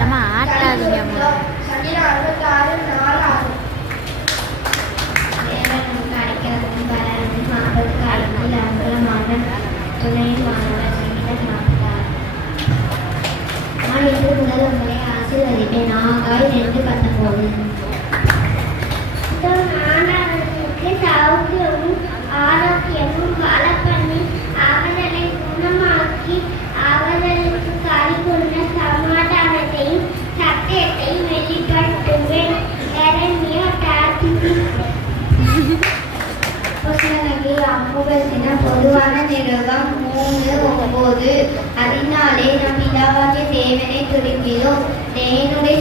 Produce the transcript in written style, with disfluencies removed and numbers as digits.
நம்ம ஆட்டாதீங்க முதல் உங்களை ஆசீர்வதிப்பேன். நாகாய் 2:19. சௌக்கியமும் ஆரோக்கியமும் வளப்பண்ணி அவர்களை குணமாக்கி அவர்களுக்கு கலிகொண்ட சமாதானத்தையும் சத்தியத்தையும் வெளிப்படுத்துவேன். பொதுவான நிறுவம் 3:9. அதனாலே நம் பிதாவாகிய தேவனை துதிக்கிறோம். தேவனுடைய